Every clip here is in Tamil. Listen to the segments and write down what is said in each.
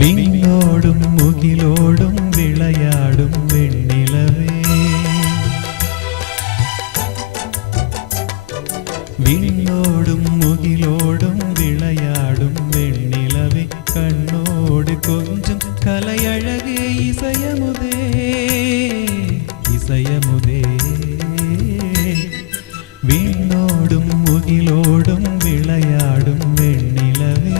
விண்ணோடும் முகிலோடும் விளையாடும் வெண்ணிலவே விண்ணோடும் முகிலோடும் விளையாடும் வெண்ணிலவே கண்ணோடு கொஞ்சம் கலையழகே இசையமுதே இசையமுதே விண்ணோடும் முகிலோடும் விளையாடும் வெண்ணிலவே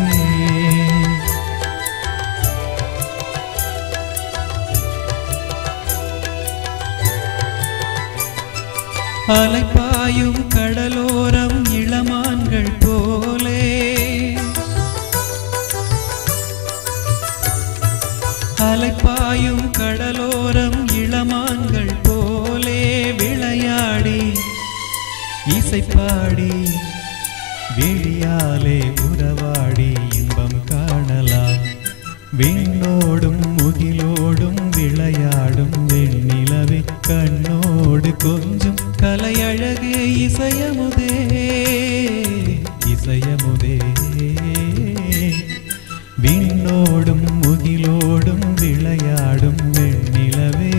அலைப்பாயும் கடலோரம் இளமான்கள் போலே அலைப்பாயும் கடலோரம் இளமான்கள் போலே விளையாடி இசைப்பாடி விழியாலே உறவாடி இன்பம் காணலாம் விண்ணோடும் முகிலோடும் விளையாடும் வெண்ணிலவே கண்ணோடு கொஞ்சம் கலையழகே இசையமுதே இசையமுதே விண்ணோடும் முகிலோடும் விளையாடும் வெண்ணிலவே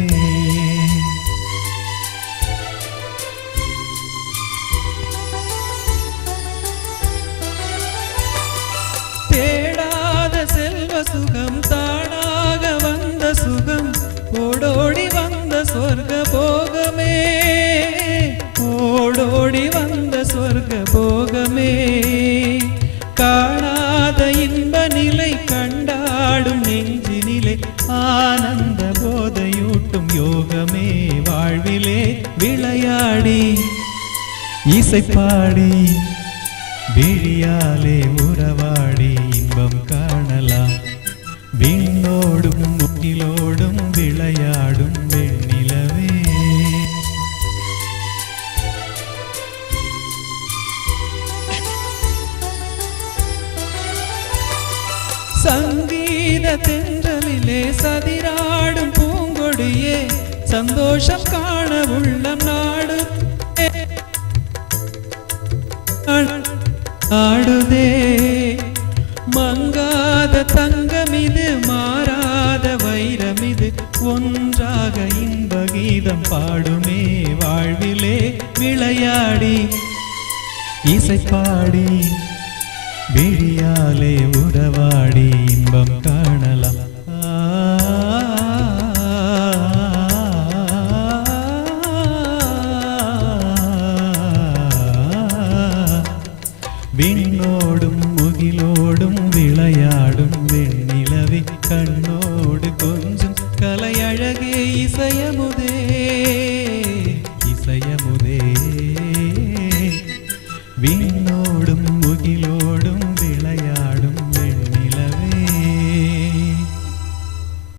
தேடாத செல்வ சுகம் தானாக வந்த சுகம் ஓடோடி வந்த சொர்க்க போகமே ஓடோடி வந்த சொர்க்க போகமே காணாத இன்ப நிலை கண்டாடும் நெஞ்சினிலே ஆனந்த போதையூட்டும் யோகமே வாழ்விலே விளையாடி இசைப்பாடி விழியாலே உறவாடி இன்பம் காணலாம் விண்ணோடும் முகிலோடும் விளையாடும் வெண்ணிலவே சங்கீத தென்றலிலே சதிராடும் பூங்கொடியே சந்தோஷம் காண உள்ளம் நாடு ஆடுதே மங்காத தங்கமிது மாறாத வைரமிது ஒன்றாக இன்ப கீதம் பாடுமே வாழ்விலே விளையாடி இசைப்பாடி